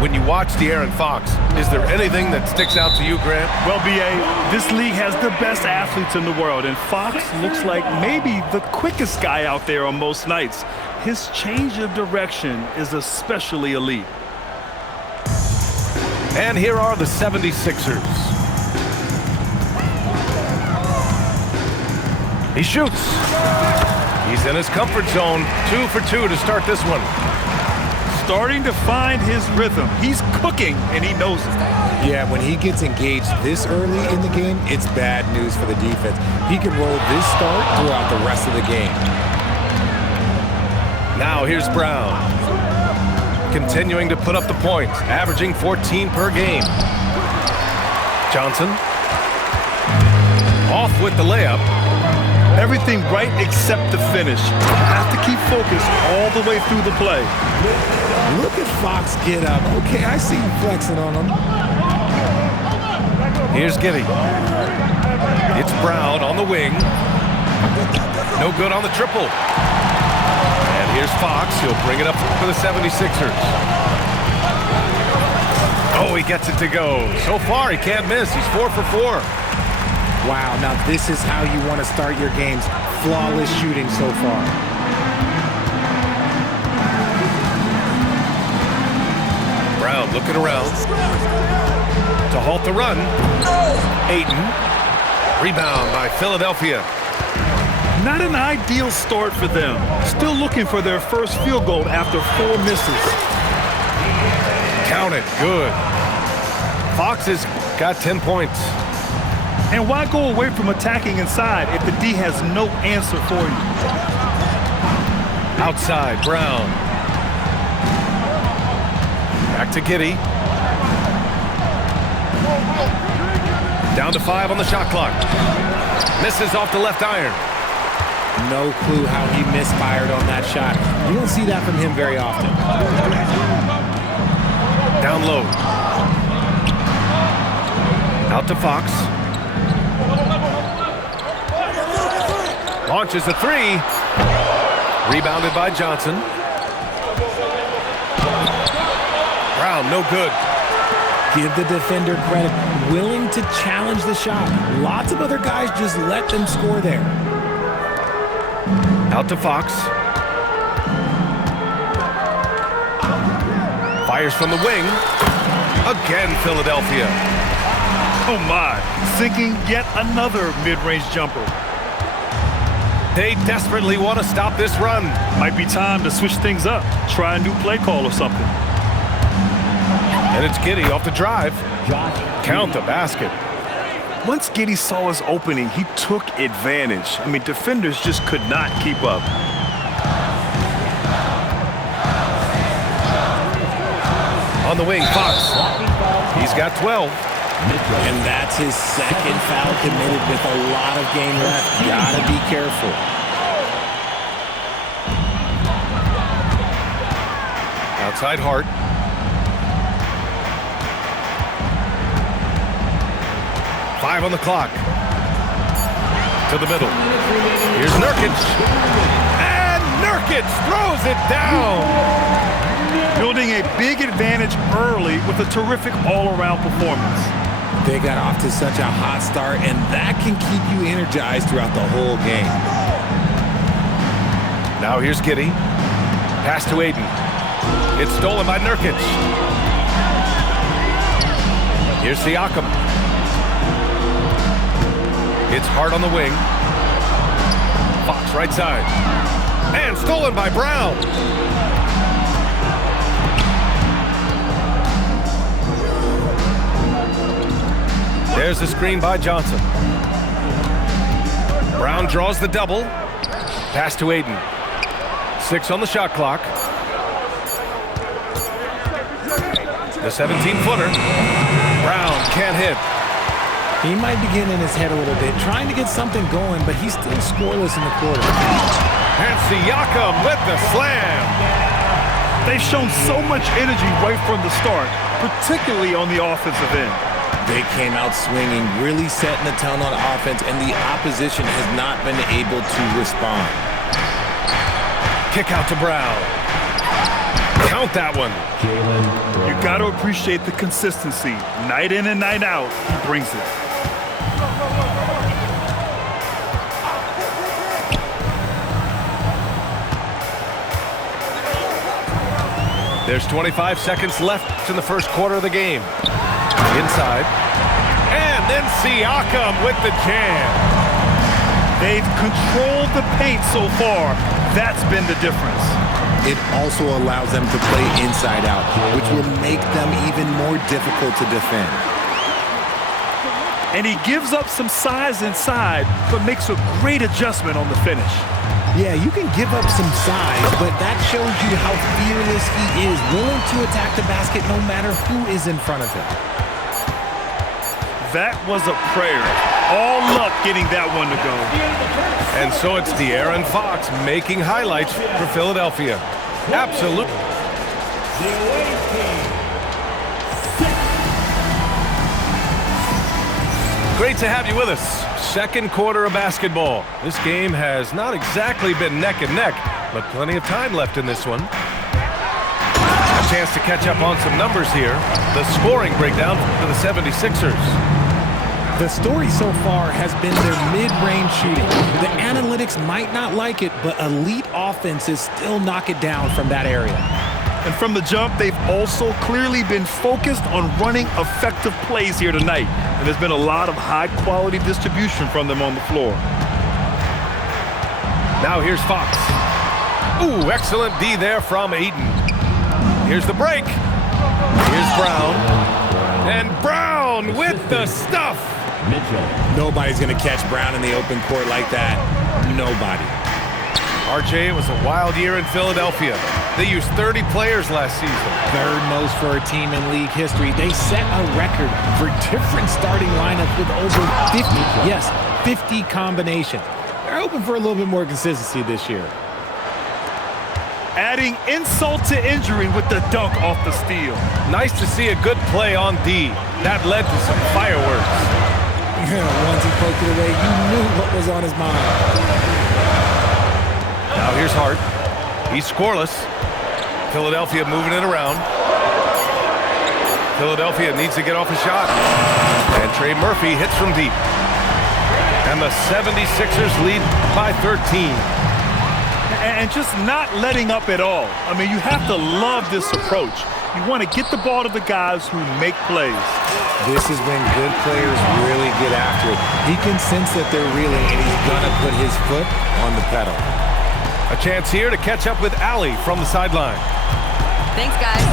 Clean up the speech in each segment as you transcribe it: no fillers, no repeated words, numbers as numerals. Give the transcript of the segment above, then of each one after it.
When you watch De'Aaron Fox, is there anything that sticks out to you, Grant? Well, B.A., this league has the best athletes in the world, and Fox looks like maybe the quickest guy out there on most nights. His change of direction is especially elite. And here are the 76ers. He shoots. He's in his comfort zone. 2 for 2 to start this one. Starting to find his rhythm. He's cooking, and he knows it. Yeah, when he gets engaged this early in the game, it's bad news for the defense. He can roll this start throughout the rest of the game. Now here's Brown. Continuing to put up the points, averaging 14 per game. Johnson. Off with the layup. Everything right except the finish. Have to keep focused all the way through the play. Look at Fox get up. Okay, I see you flexing on him. Here's Giddey. It's Brown on the wing. No good on the triple. And here's Fox. He'll bring it up for the 76ers. Oh, he gets it to go. So far, he can't miss. He's 4 for 4. Wow, now this is how you want to start your games. Flawless shooting so far. Brown looking around to halt the run. Ayton. Rebound by Philadelphia. Not an ideal start for them. Still looking for their first field goal after 4 misses. Count it. Good. Fox has got 10 points. And why go away from attacking inside if the D has no answer for you? Outside, Brown. Back to Giddey. Down to 5 on the shot clock. Misses off the left iron. No clue how he misfired on that shot. You don't see that from him very often. Down low. Out to Fox. Launches a 3. Rebounded by Johnson. Brown, no good. Give the defender credit. Willing to challenge the shot. Lots of other guys just let them score there. Out to Fox. Fires from the wing. Again, Philadelphia. Oh my, sinking yet another mid-range jumper. They desperately want to stop this run. Might be time to switch things up. Try a new play call or something. And it's Giddey off the drive. Count the basket. Once Giddey saw his opening, he took advantage. I mean, defenders just could not keep up. On the wing, Fox. He's got 12. And that's his second foul committed with a lot of game left. Gotta be careful. Outside Hart. Five on the clock. To the middle. Here's Nurkic. And Nurkic throws it down. Building a big advantage early with a terrific all-around performance. They got off to such a hot start, and that can keep you energized throughout the whole game. Now here's Giddey. Pass to Ayton. It's stolen by Nurkic. Here's Siakam. It's Hart on the wing. Fox right side. And stolen by Brown. There's the screen by Johnson. Brown draws the double. Pass to Ayton. 6 on the shot clock. The 17-footer. Brown can't hit. He might be getting in his head a little bit, trying to get something going, but he's still scoreless in the quarter. And Siakam with the slam. They've shown so much energy right from the start, particularly on the offensive end. They came out swinging, really setting the tone on offense, and the opposition has not been able to respond. Kick out to Brown. Count that one. You got to appreciate the consistency. Night in and night out, he brings it. There's 25 seconds left in the first quarter of the game. Inside. And then Siakam with the jam. They've controlled the paint so far. That's been the difference. It also allows them to play inside out, which will make them even more difficult to defend. And he gives up some size inside, but makes a great adjustment on the finish. Yeah, you can give up some size, but that shows you how fearless he is, willing to attack the basket no matter who is in front of him. That was a prayer. All luck getting that one to go. And so it's De'Aaron Fox making highlights for Philadelphia. Absolutely. Great to have you with us. Second quarter of basketball. This game has not exactly been neck and neck, but plenty of time left in this one. A chance to catch up on some numbers here. The scoring breakdown for the 76ers. The story so far has been their mid-range shooting. The analytics might not like it, but elite offenses still knock it down from that area. And from the jump, they've also clearly been focused on running effective plays here tonight. And there's been a lot of high-quality distribution from them on the floor. Now here's Fox. Ooh, excellent D there from Ayton. Here's the break. Here's Brown. And Brown with the stuff. Nobody's going to catch Brown in the open court like that. Nobody. RJ, it was a wild year in Philadelphia. They used 30 players last season. Third most for a team in league history. They set a record for different starting lineups with over 50. Yes, 50 combinations. They're hoping for a little bit more consistency this year. Adding insult to injury with the dunk off the steal. Nice to see a good play on D. That led to some fireworks. Once he poked it away, you knew what was on his mind. Now here's Hart. He's scoreless. Philadelphia moving it around. Philadelphia needs to get off a shot. And Trey Murphy hits from deep. And the 76ers lead by 13. And just not letting up at all. I mean, you have to love this approach. You want to get the ball to the guys who make plays. This is when good players really get after it. He can sense that they're reeling, and he's going to put his foot on the pedal. A chance here to catch up with Allie from the sideline. Thanks, guys.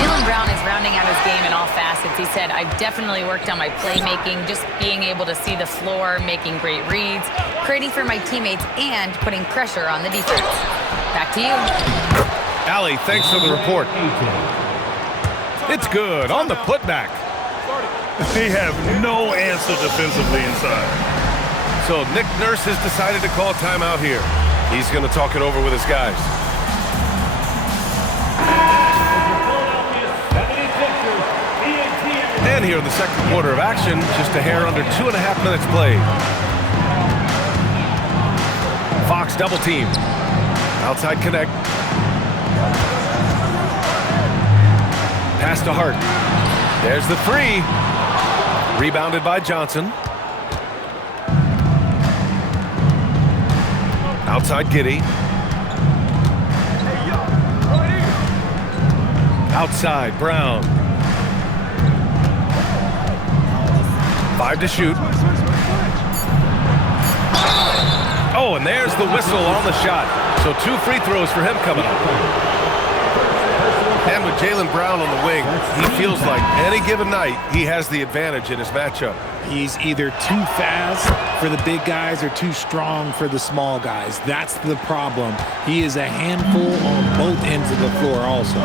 Jaylen Brown is rounding out his game in all facets. He said, I've definitely worked on my playmaking, just being able to see the floor, making great reads, creating for my teammates, and putting pressure on the defense. Back to you. Allie, thanks for the report. It's good on the putback. They have no answer defensively inside. So Nick Nurse has decided to call timeout here. He's going to talk it over with his guys. And here in the second quarter of action, just a hair under 2.5 minutes played. Fox double team. Outside connect. Pass to Hart. There's the three. Rebounded by Johnson. Outside Giddey. Outside Brown. 5 to shoot. Oh, and there's the whistle on the shot. So 2 free throws for him coming up. And with Jaylen Brown on the wing, he feels like any given night he has the advantage in his matchup. He's either too fast for the big guys or too strong for the small guys. That's the problem. He is a handful on both ends of the floor also.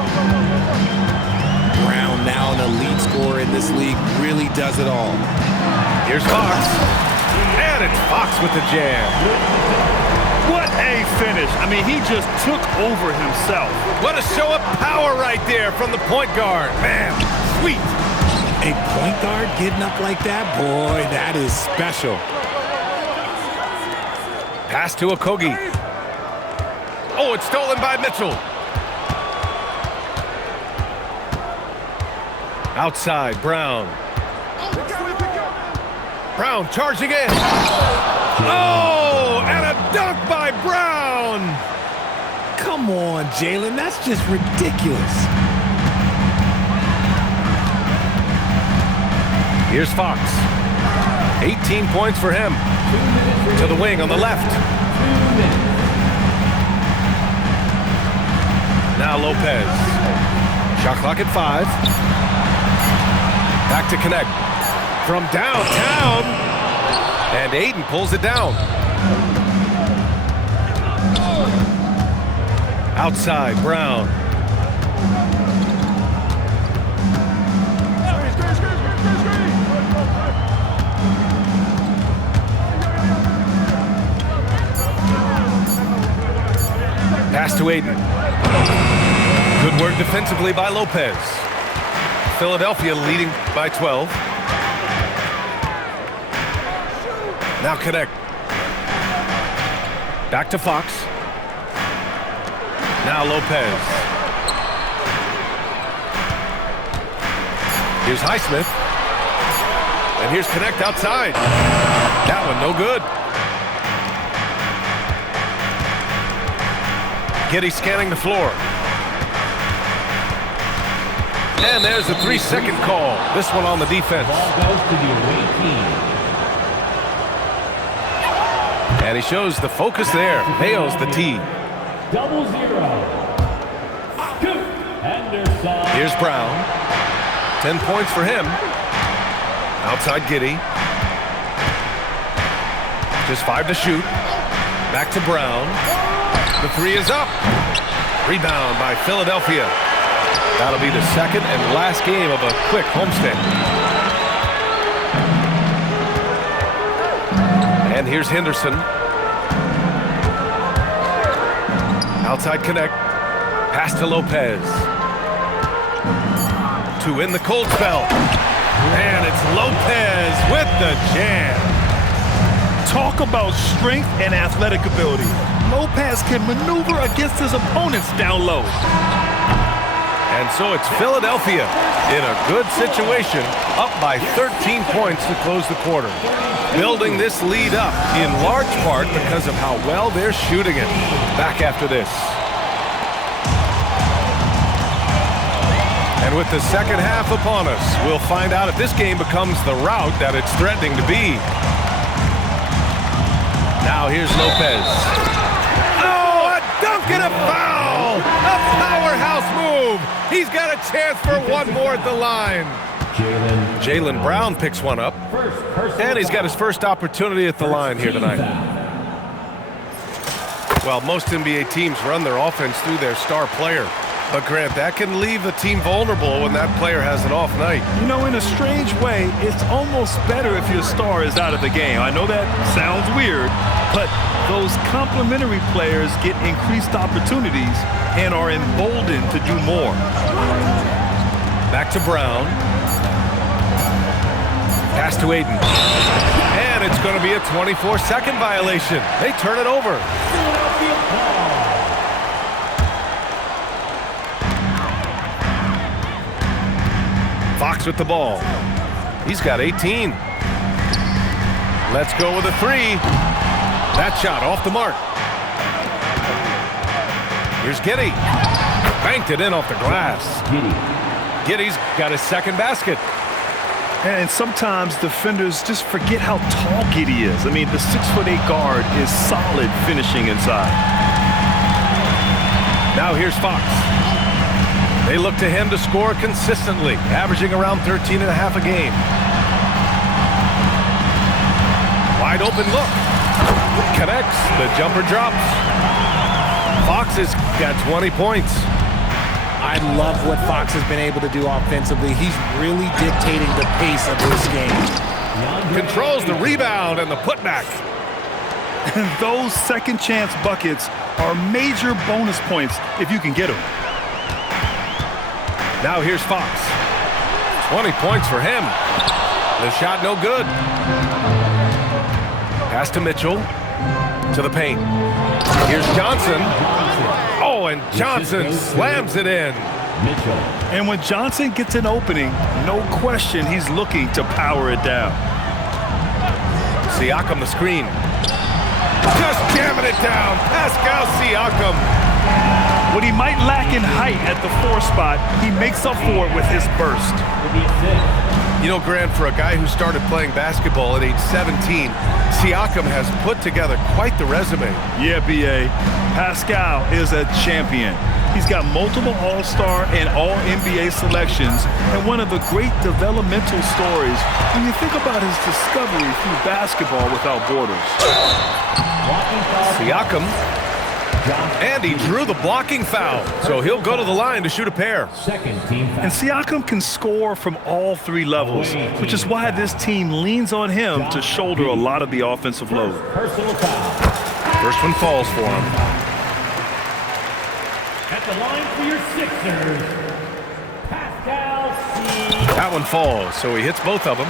Brown, now an elite scorer in this league, really does it all. Here's Fox. And it's Fox with the jam. What a finish. I mean, he just took over himself. What a show of power right there from the point guard. Man, sweet. A point guard getting up like that? Boy, that is special. Pass to Okogie. Oh, it's stolen by Mitchell. Outside, Brown. Brown charging in. Oh, and a dunk by Brown. Come on, Jalen. That's just ridiculous. Here's Fox. 18 points for him. To the wing on the left. Now Lopez. Shot clock at 5. Back to connect. From downtown. And Aiden pulls it down. Outside, Brown. Pass to Aiden. Good work defensively by Lopez. Philadelphia leading by 12. Now connect. Back to Fox. Now Lopez. Here's Highsmith. And here's connect outside. That one no good. Giddey scanning the floor. And there's a 3-second call. This one on the defense. Ball goes to the away team. And he shows the focus there. Nails the tee. 0-0. Scoop Henderson. Here's Brown. 10 points for him. Outside Giddey. Just 5 to shoot. Back to Brown. The 3 is up. Rebound by Philadelphia. That'll be the second and last game of a quick homestand. And here's Henderson. Outside connect. Pass to Lopez. To win the cold spell. And it's Lopez with the jam. Talk about strength and athletic ability. Lopez can maneuver against his opponents down low. And so it's Philadelphia in a good situation, up by 13 points to close the quarter. Building this lead up in large part because of how well they're shooting it. Back after this. And with the second half upon us, we'll find out if this game becomes the rout that it's threatening to be. Now here's Lopez. Oh, a dunk and a foul! A powerhouse move! He's got a chance for one more at the line. Jalen Brown picks one up. And he's got his first opportunity at the line here tonight. Well, most NBA teams run their offense through their star player. But Grant, that can leave the team vulnerable when that player has an off night. You know, in a strange way, it's almost better if your star is out of the game. I know that sounds weird, but those complementary players get increased opportunities and are emboldened to do more. Back to Brown. Pass to Aiden. And it's going to be a 24-second violation. They turn it over. Fox with the ball. He's got 18. Let's go with a 3. That shot off the mark. Here's Giddey. Banked it in off the glass. Giddey's got his second basket. And sometimes defenders just forget how tall Giddey is. I mean, the 6'8" guard is solid finishing inside. Now here's Fox. They look to him to score consistently, averaging around 13.5 a game. Wide open look. Connects. The jumper drops. Fox has got 20 points. I love what Fox has been able to do offensively. He's really dictating the pace of this game. Controls the rebound and the putback. Those second chance buckets are major bonus points if you can get them. Now here's Fox. 20 points for him. The shot no good. Pass to Mitchell. To the paint. Here's Johnson. Oh, and Johnson slams it in. Mitchell. And when Johnson gets an opening, no question he's looking to power it down. Siakam the screen. Just jamming it down. Pascal Siakam. What he might lack in height at the 4 spot, he makes up for it with his burst. You know, Grant, for a guy who started playing basketball at age 17, Siakam has put together quite the resume. Yeah, B.A. Pascal is a champion. He's got multiple All-Star and All-NBA selections, and one of the great developmental stories when you think about his discovery through basketball without borders. Siakam, and he drew the blocking foul, so he'll go to the line to shoot a pair. Second team foul. And Siakam can score from all 3 levels, which is why this team leans on him to shoulder a lot of the offensive load. Personal foul. First one falls for him. At the line for your Sixers, Pascal Siakam. That one falls, so he hits both of them.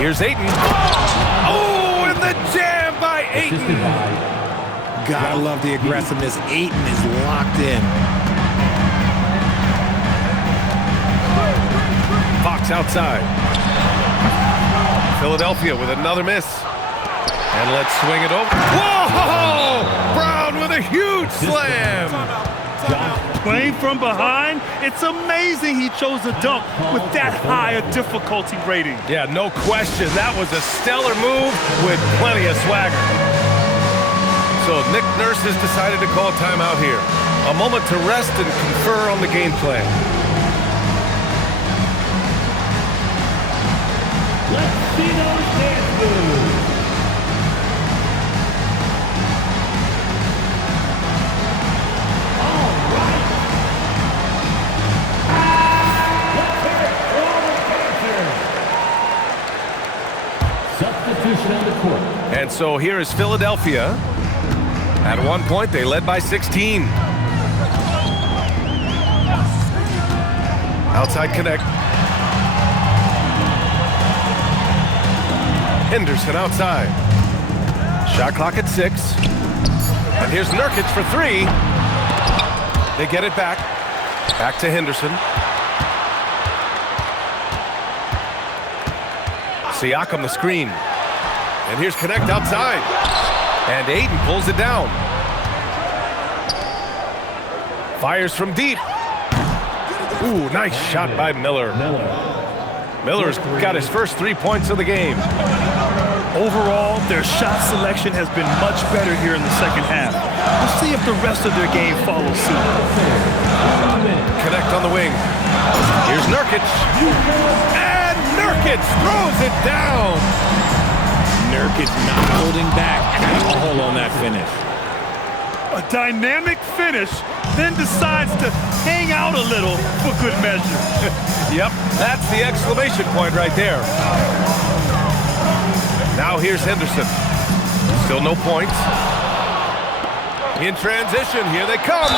Here's Ayton. Oh, and the jam by Ayton. Gotta love the aggressiveness. Ayton is locked in. Fox outside. Philadelphia with another miss. And let's swing it over. Whoa! Brown with a huge slam. Playing from behind, it's amazing he chose a dunk with that high a difficulty rating. Yeah, no question. That was a stellar move with plenty of swagger. So Nick Nurse has decided to call timeout here. A moment to rest and confer on the game plan. Let's see those dance moves. All right. Let's hear it for all the Panthers. Substitution on the court. And so here is Philadelphia. At one point, they led by 16. Outside connect. Henderson outside. Shot clock at 6. And here's Nurkic for 3. They get it back. Back to Henderson. Siakam the screen. And here's Connect outside. And Ayton pulls it down. Fires from deep. Ooh, nice shot by Miller. Miller's got his first 3 points of the game. Overall, their shot selection has been much better here in the second half. We'll see if the rest of their game follows suit. Connect on the wing. Here's Nurkic. And Nurkic throws it down. Nurkic not holding back at all on that finish. A dynamic finish, then decides to hang out a little for good measure. Yep, that's the exclamation point right there. Now here's Henderson. Still no points. In transition, here they come.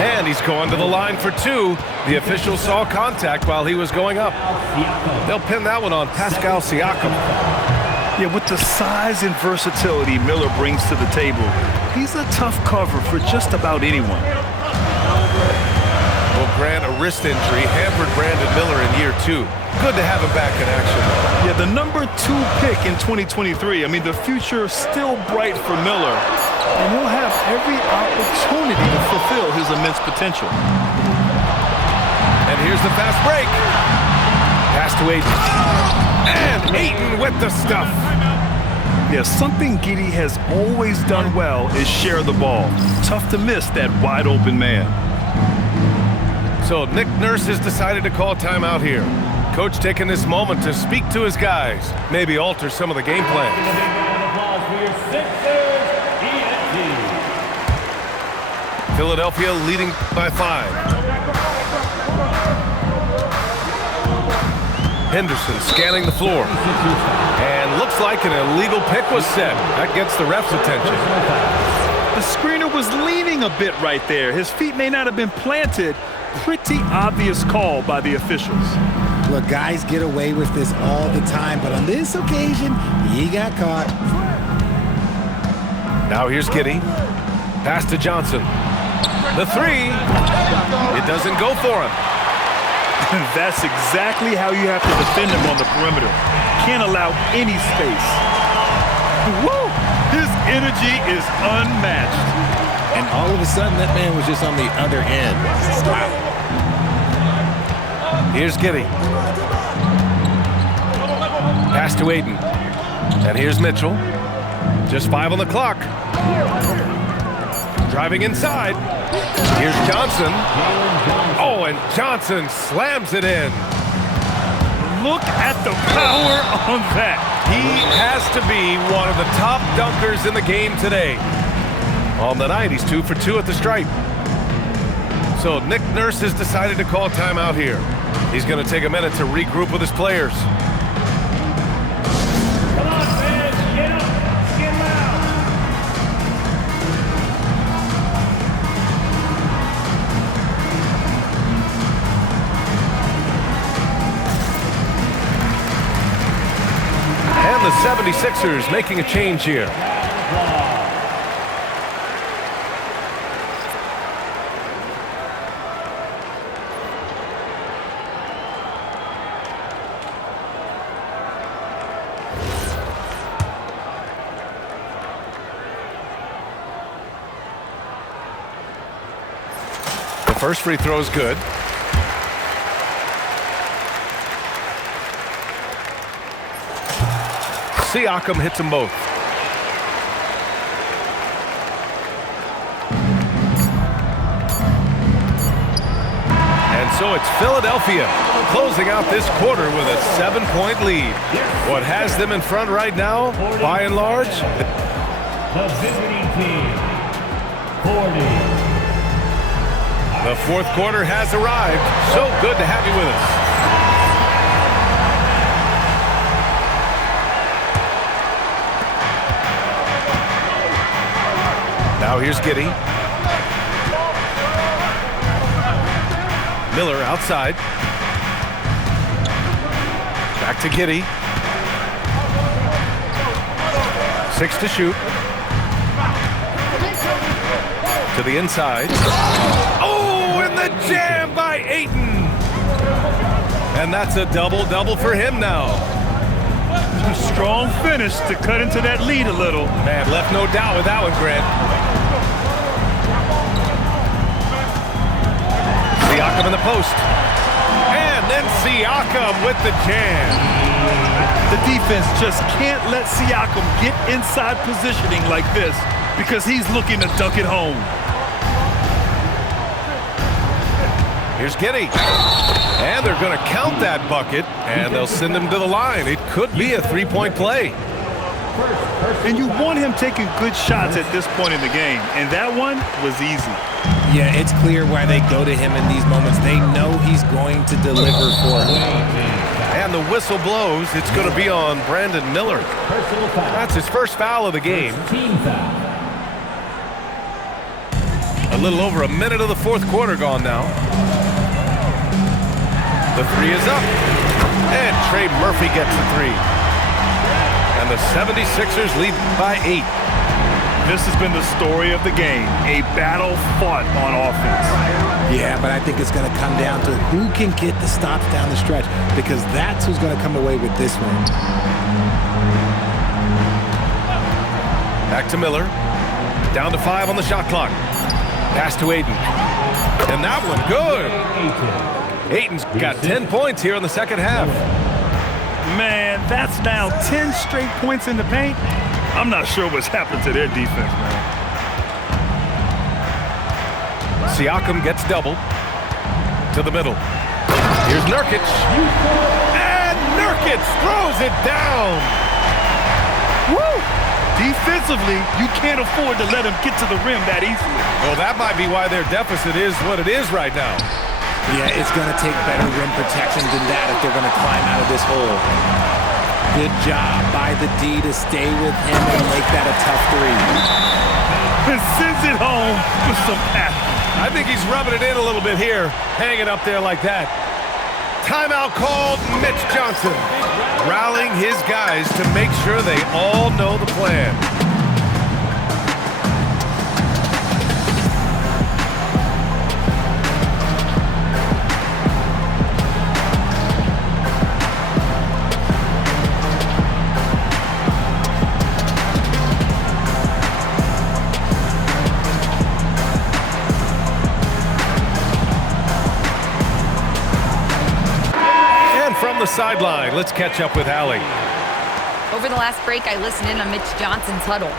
And he's going to the line for 2. The official saw contact while he was going up. They'll pin that one on Pascal Siakam. Yeah, with the size and versatility Miller brings to the table, he's a tough cover for just about anyone. Well, Grant, a wrist injury hampered Brandon Miller in year 2. Good to have him back in action. Yeah, the number 2 pick in 2023. I mean, the future still bright for Miller, and he'll have every opportunity to fulfill his immense potential. And here's the fast break. Pass to Ayton. And Ayton with the stuff. Yeah, something Giddey has always done well is share the ball. Tough to miss that wide open man. So Nick Nurse has decided to call timeout here. Coach taking this moment to speak to his guys, maybe alter some of the game plan. Applause for your Sixers, ENT. Philadelphia leading by 5. Henderson scanning the floor. And looks like an illegal pick was set. That gets the ref's attention. The screener was leaning a bit right there. His feet may not have been planted. Pretty obvious call by the officials. Look, guys get away with this all the time, but on this occasion, he got caught. Now here's Giddey. Pass to Johnson. The three. It doesn't go for him. That's exactly how you have to defend him on the perimeter. Can't allow any space. Woo! His energy is unmatched. And all of a sudden, that man was just on the other end. Wow. Here's Giddey. Pass to Aiden. And here's Mitchell. Just 5 on the clock. Driving inside. Here's Johnson. Oh, and Johnson slams it in. Look at the power on that. He has to be one of the top dunkers in the game today. On the night, he's 2 for 2 at the stripe. So Nick Nurse has decided to call timeout here. He's going to take a minute to regroup with his players. Come on, fans, get up, get loud. And the 76ers making a change here. First free throw is good. Siakam hits them both. And so it's Philadelphia closing out this quarter with a 7-point lead. What has them in front right now, by and large? The visiting team, 40. The fourth quarter has arrived. So good to have you with us. Now here's Giddey. Miller outside. Back to Giddey. 6 to shoot. To the inside. Oh, and the jam by Ayton. And that's a double-double for him now. A strong finish to cut into that lead a little. Man, left no doubt with that one, Grant. Siakam in the post. And then Siakam with the jam. The defense just can't let Siakam get inside positioning like this because he's looking to dunk it home. Here's Giddey. And they're going to count that bucket, and they'll send him to the line. It could be a three-point play. And you want him taking good shots at this point in the game, and that one was easy. Yeah, it's clear why they go to him in these moments. They know he's going to deliver for them. And the whistle blows. It's going to be on Brandon Miller. That's his first foul of the game. Team foul. A little over a minute of the fourth quarter gone now. The three is up. And Trey Murphy gets the three. And the 76ers lead by 8. This has been the story of the game, a battle fought on offense. Yeah, but I think it's going to come down to who can get the stops down the stretch, because that's who's going to come away with this one. Back to Miller. Down to 5 on the shot clock. Pass to Ayton. And that one good. Ayton's got 10 points here in the second half. Man, that's now 10 straight points in the paint. I'm not sure what's happened to their defense, man. Siakam gets double. To the middle. Here's Nurkic. And Nurkic throws it down. Woo! Defensively, you can't afford to let him get to the rim that easily. Well, that might be why their deficit is what it is right now. Yeah, it's going to take better rim protection than that if they're going to climb out of this hole. Good job by the D to stay with him and make that a tough three. And sends it home with some passion. I think he's rubbing it in a little bit here, hanging up there like that. Timeout called. Mitch Johnson rallying his guys to make sure they all know the plan. sideline. Let's catch up with Allie. Over the last break, I listened in on Mitch Johnson's huddle.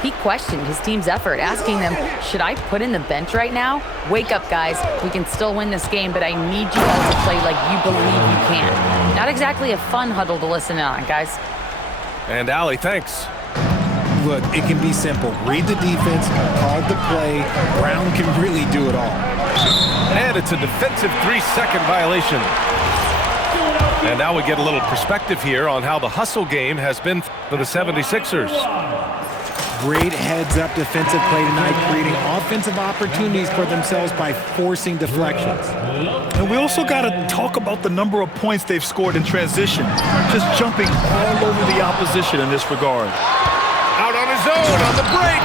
He questioned his team's effort, asking them, should I put in the bench right now? Wake up, guys. We can still win this game, but I need you all to play like you believe you can. Not exactly a fun huddle to listen in on, guys. And Allie, thanks. Look, it can be simple. Read the defense, call the play. Brown can really do it all. And it's a defensive 3-second violation. And now we get a little perspective here on how the hustle game has been for the 76ers. Great heads-up defensive play tonight, creating offensive opportunities for themselves by forcing deflections. And we also got to talk about the number of points they've scored in transition, just jumping all over the opposition in this regard. Out on his own on the break.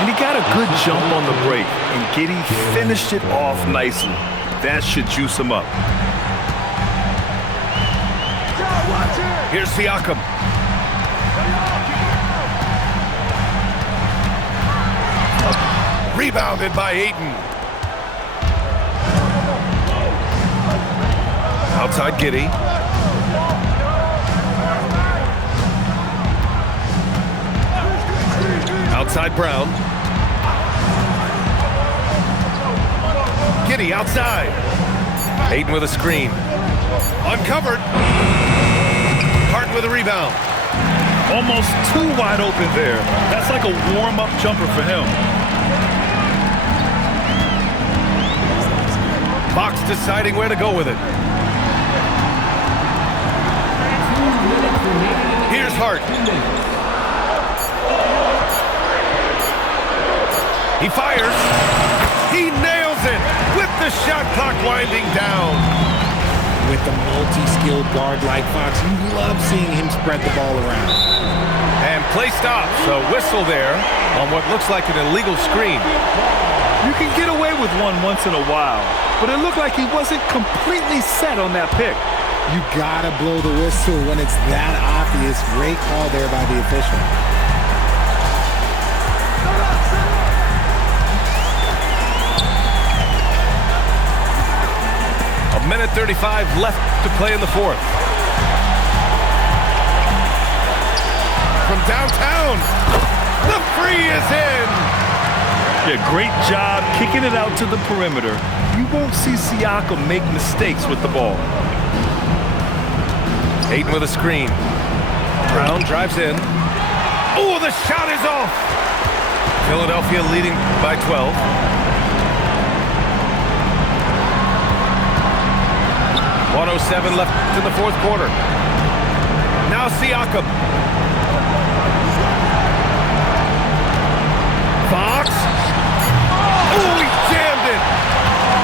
And he got a good jump on the break, and Giddey finished it off nicely. That should juice him up. Here's Siakam. Rebounded by Ayton. Outside Giddey. Outside Brown. Giddey outside. Ayton with a screen. Uncovered. Hart with a rebound. Almost too wide open there. That's like a warm-up jumper for him. Fox deciding where to go with it. Here's Hart. He fires. He nails it with the shot clock winding down. With a multi-skilled guard like Fox, you love seeing him spread the ball around. And play stops. A whistle there on what looks like an illegal screen. You can get away with one once in a while, but it looked like he wasn't completely set on that pick. You gotta blow the whistle when it's that obvious. Great call there by the official. A minute 35 left to play in the fourth. From downtown, the free is in. Yeah, great job kicking it out to the perimeter. You won't see Siakam make mistakes with the ball. Ayton with a screen. Brown drives in. Oh, the shot is off. Philadelphia leading by 12. .107 left in the fourth quarter. Now Siakam. Fox. Oh, he jammed it.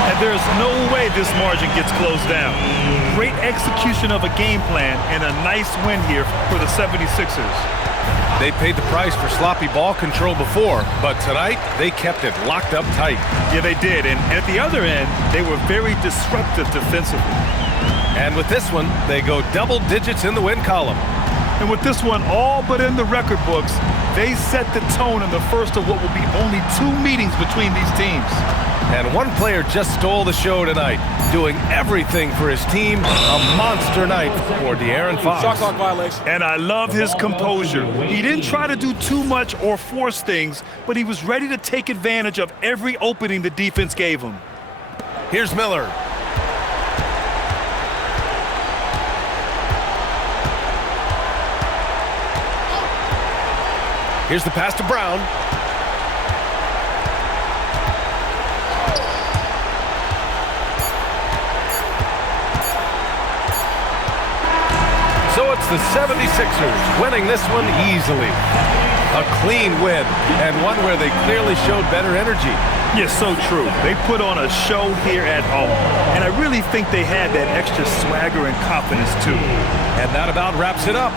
And there's no way this margin gets closed down. Great execution of a game plan and a nice win here for the 76ers. They paid the price for sloppy ball control before, but tonight they kept it locked up tight. Yeah, they did. And at the other end, they were very disruptive defensively. And with this one, they go double digits in the win column. And with this one all but in the record books, they set the tone in the first of what will be only 2 meetings between these teams. And one player just stole the show tonight, doing everything for his team. A monster night for De'Aaron Fox. Shot clock violation. And I love his composure. He didn't try to do too much or force things, but he was ready to take advantage of every opening the defense gave him. Here's Miller. Here's the pass to Brown. So it's the 76ers winning this one easily. A clean win, and one where they clearly showed better energy. Yes, so true. They put on a show here at home, and I really think they had that extra swagger and confidence too. And that about wraps it up.